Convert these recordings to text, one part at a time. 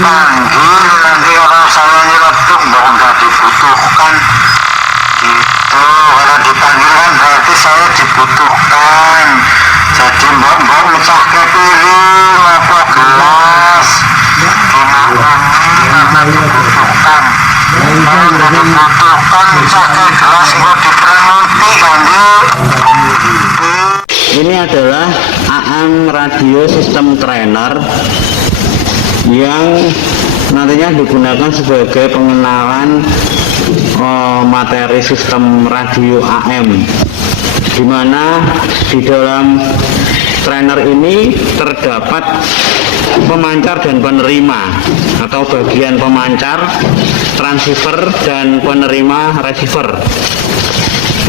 panggil nanti orang saya nyeletuk nggak dibutuhkan gitu. Kalau dipanggil kan berarti saya dibutuhkan, jadi mbak mecah ke piring apa gelas karena dibutuhkan. Kalau nggak dibutuhkan mecah ke gelas mau diperemuti kan yuk. Ini adalah AM radio sistem trainer yang nantinya digunakan sebagai pengenalan materi sistem radio AM, di mana di dalam trainer ini terdapat pemancar dan penerima atau bagian pemancar, transceiver dan penerima receiver.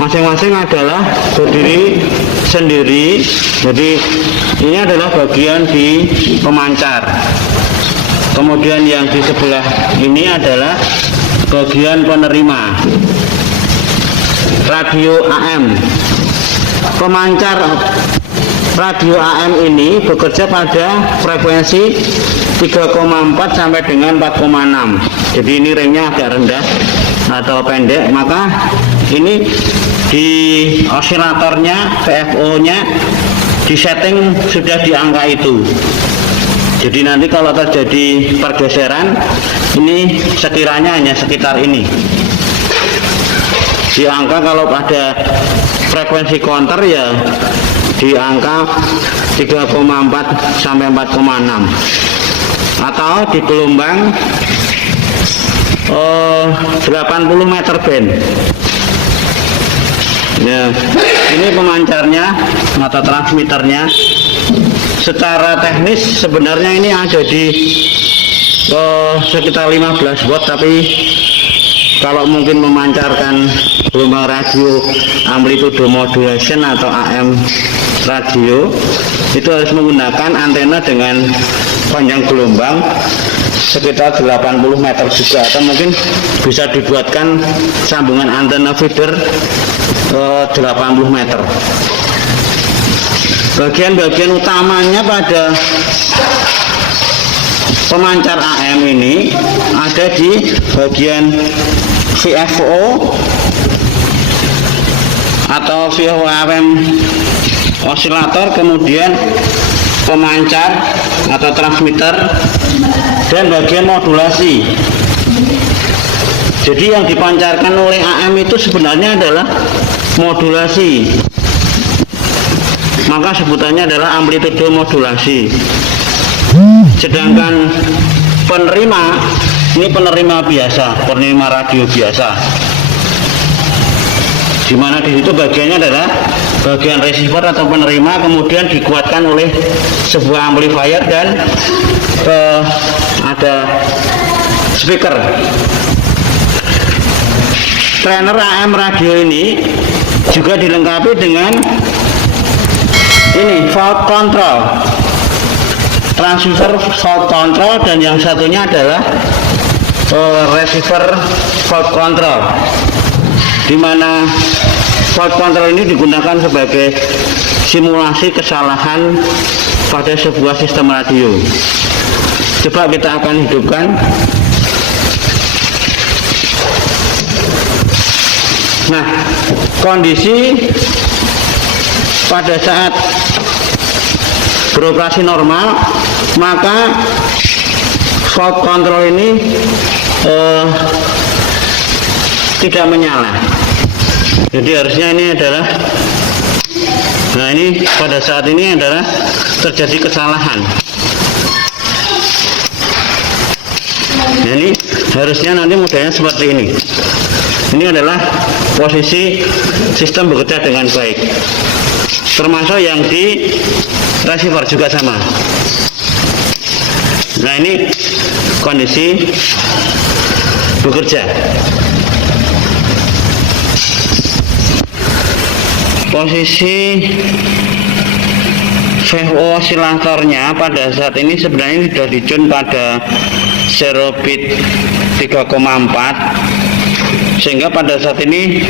Masing-masing adalah berdiri sendiri. Jadi ini adalah bagian di pemancar, kemudian yang di sebelah ini adalah bagian penerima radio AM. Pemancar radio AM ini bekerja pada frekuensi 3,4 sampai dengan 4,6. Jadi ini ringnya agak rendah atau pendek, maka ini di osilatornya VFO nya disetting sudah di angka itu. Jadi nanti kalau terjadi pergeseran ini sekiranya hanya sekitar ini di angka. Kalau pada frekuensi counter ya di angka 3,4 sampai 4,6 atau di gelombang 80 meter band. Ya, ini pemancarnya atau transmitternya. Secara teknis sebenarnya ini ada di sekitar 15 watt, tapi kalau mungkin memancarkan gelombang radio amplitude modulation atau AM radio itu harus menggunakan antena dengan panjang gelombang sekitar 80 meter juga, atau mungkin bisa dibuatkan sambungan antena feeder 80 meter. Bagian-bagian utamanya pada pemancar AM ini ada di bagian VFO atau VFO AM osilator, kemudian pemancar atau transmitter, dan bagian modulasi. Jadi yang dipancarkan oleh AM itu sebenarnya adalah modulasi, maka sebutannya adalah amplitude modulasi. Sedangkan penerima ini penerima biasa, penerima radio biasa, di mana di situ bagiannya adalah bagian receiver atau penerima, kemudian dikuatkan oleh sebuah amplifier dan ada speaker. Trainer AM radio ini juga dilengkapi dengan ini fault control, transceiver fault control, dan yang satunya adalah receiver fault control, di mana fault control ini digunakan sebagai simulasi kesalahan pada sebuah sistem radio. Coba kita akan hidupkan. Nah, kondisi pada saat beroperasi normal, maka fault control ini tidak menyala. Jadi harusnya ini adalah, nah ini pada saat ini adalah terjadi kesalahan. Nah ini harusnya nanti modelnya seperti ini. Ini adalah posisi sistem bekerja dengan baik, termasuk yang di receiver juga sama. Nah ini kondisi bekerja. Posisi VFO osilatornya pada saat ini sebenarnya sudah ditune pada 0 bit 3,4, sehingga pada saat ini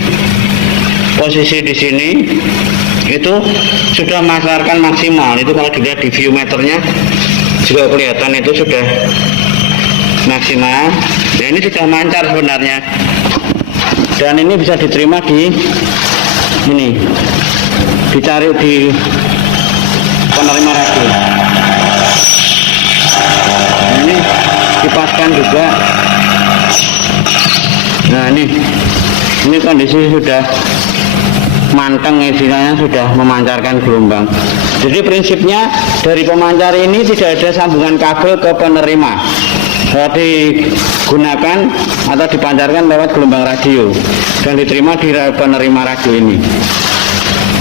posisi di sini itu sudah memasarkan maksimal. Itu kalau dilihat di view meternya juga kelihatan itu sudah maksimal. Ya, ini sudah mancar sebenarnya, dan ini bisa diterima di ini, dicari di penerima radio. Ini dipaskan juga. Nah, ini kondisi sudah manteng, istilahnya sudah memancarkan gelombang. Jadi prinsipnya dari pemancar ini tidak ada sambungan kabel ke penerima, digunakan atau dipancarkan lewat gelombang radio dan diterima di penerima radio ini.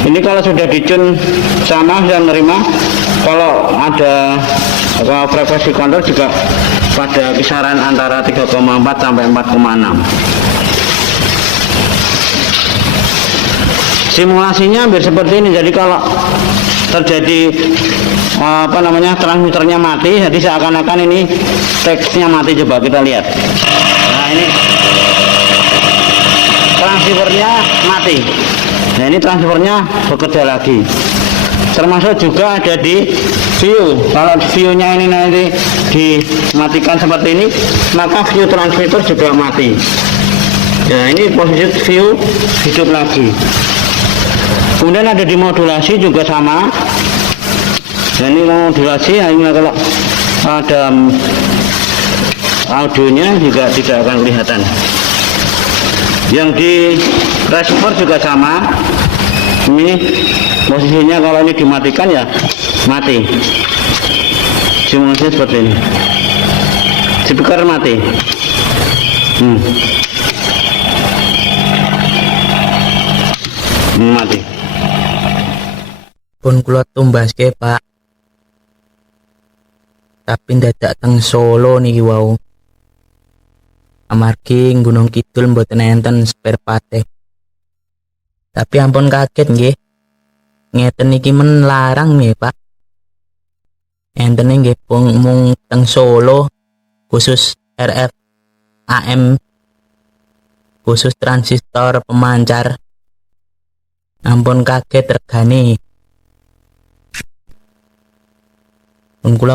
Ini kalau sudah dicun sama sudah menerima, kalau ada frekuensi kontrol juga pada kisaran antara 3,4 sampai 4,6. Simulasinya hampir seperti ini. Jadi kalau terjadi transmitternya mati, jadi seakan-akan ini teksnya mati. Coba kita lihat. Nah, ini transceivernya mati. Nah, ini transceivernya bekerja lagi. Termasuk juga ada di view. Kalau view-nya ini nanti dimatikan seperti ini, maka view transmitter juga mati. Nah, ini posisi view hidup lagi. Kemudian ada di modulasi juga sama. Nah, ini modulasi, ini kalau ada audionya juga tidak akan kelihatan. Yang di receiver juga sama. Ini posisinya kalau ini dimatikan ya mati. Simulasinya seperti ini. Speaker mati. Mati. Pun kula tumbaske, Pak. Tapi dadak teng Solo niki wau. Amargi Gunung Kidul mboten enten spare part. Tapi ampun kaget nggih. Ngeten niki men larang nggih, Pak. Enten nggih mung teng Solo khusus RF AM, khusus transistor pemancar. Ampun kaget regane. Pun kula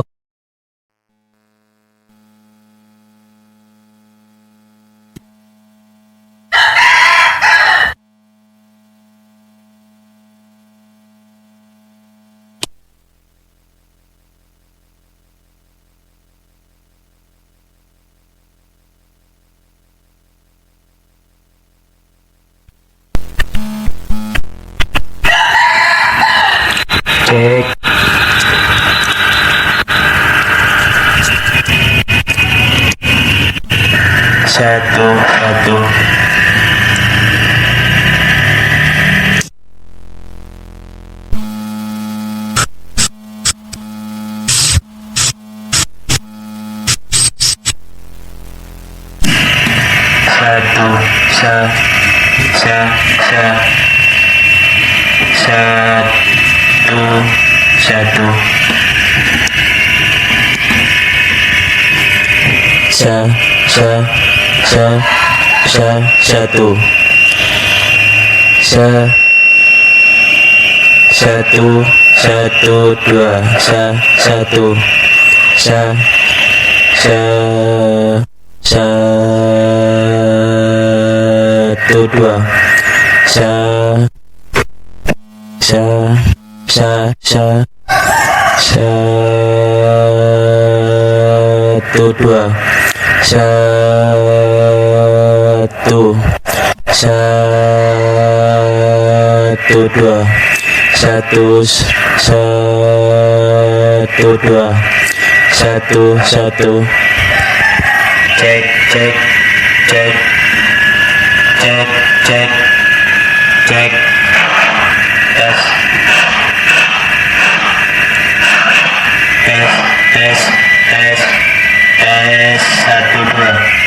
cek. Satu. Satu. Cek. Tes. 1 2.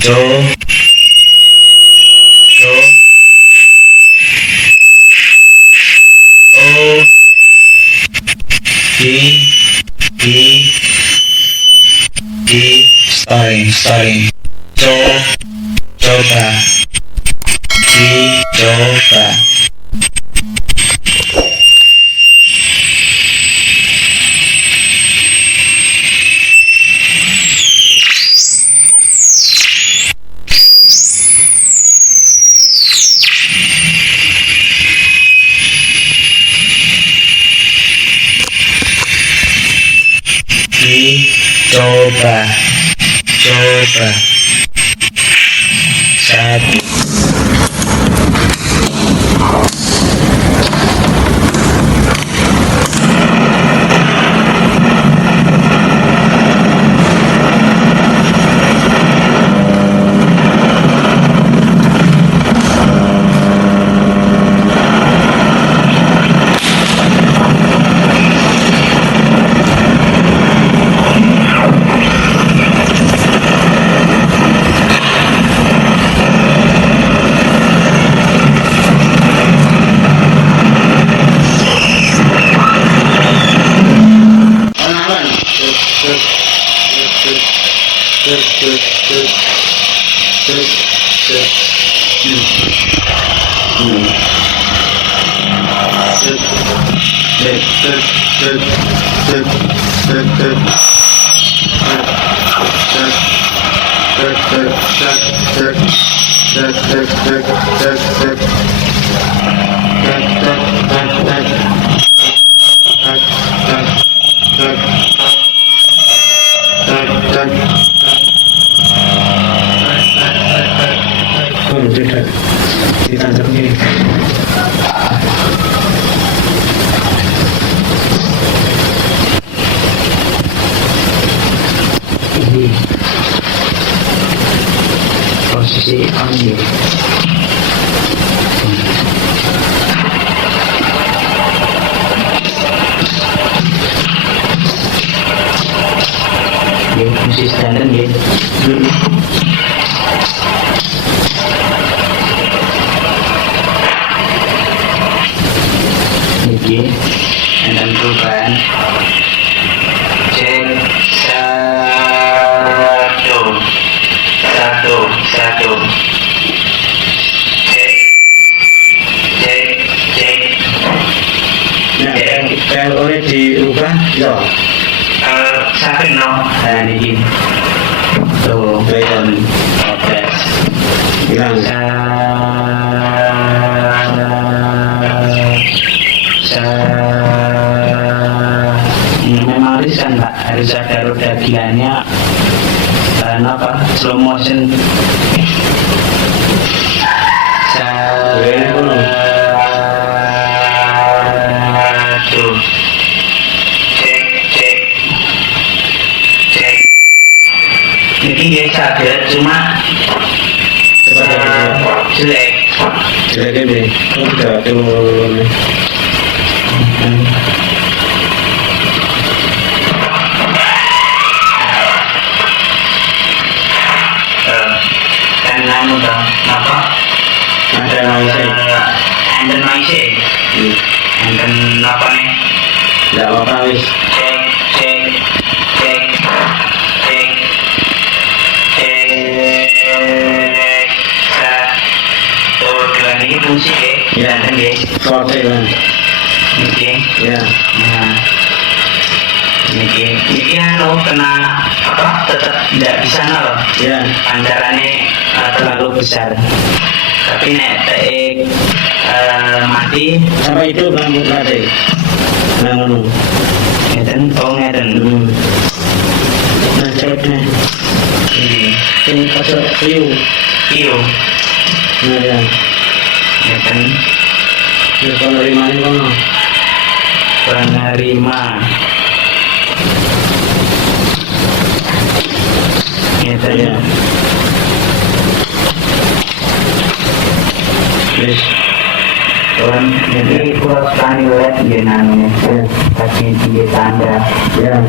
do, o, di, starring, coba, dicoba. Coba, satu, posisi ambil ya, mesti standar ya. Oke, dan perubahan cek satu cek nah kalau boleh diubah ya satu no nah ini tuh beda tes bilang memang riskan Pak, harus ada roda gilanya karena apa slow motion satu cek ini dia sadar cuma jelek ini udah turun anu bang apa ada noise enten apa nih nggak apa wis cek satu dua ini fungsi ya kan ya forte bang oke ya nah ini anu kena apa tetap tidak bisa loh ya pancarannya terlalu besar tapi nek mati sampai itu rambut mati nganu ngeten ngeten nah cepetnya ini pasal view nah ya ngeten ya penerima ini kono penerima ngeten ya Yes. Tuan, jadi kurang sekali lihat dia namanya, kasih dia tanda. Ya.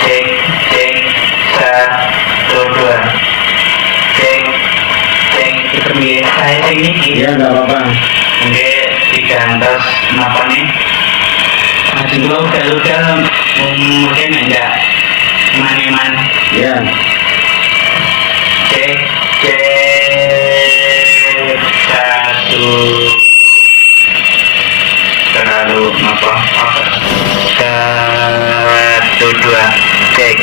Cek. Ya nggak apa-apa. Oke, digantos napa nih? Masih gua udah mungkin enggak man. Ya. Cek satu terlalu apa? Satu dua cek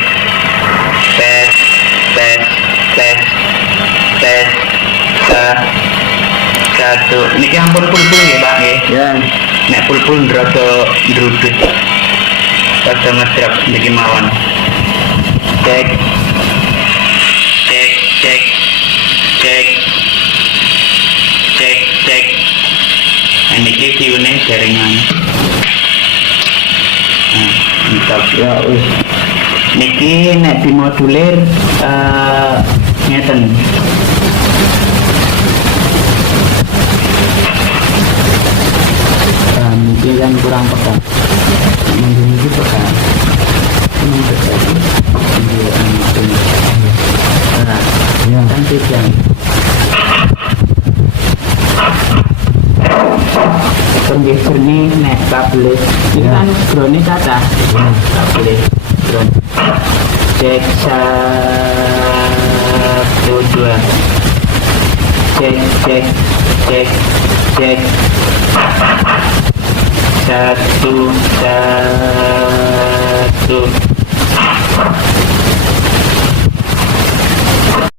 tes satu. Niki ampun pulpul ya Pak nggih. Ya. Nek pulpul rada ndrudut. Rada ngedrop niki mawon. Cek. Niki siune jaringan. Mantap. Ya wis. Niki nek dimodulir ngeten. Mungkin kan kurang peka. Mungkin itu peka. Ini peka. Ya. Kan tidak. Penggeser nih nek kabel. Ini Ya. kan drone kata. Kabel drone. Cek satu dua. Cek satu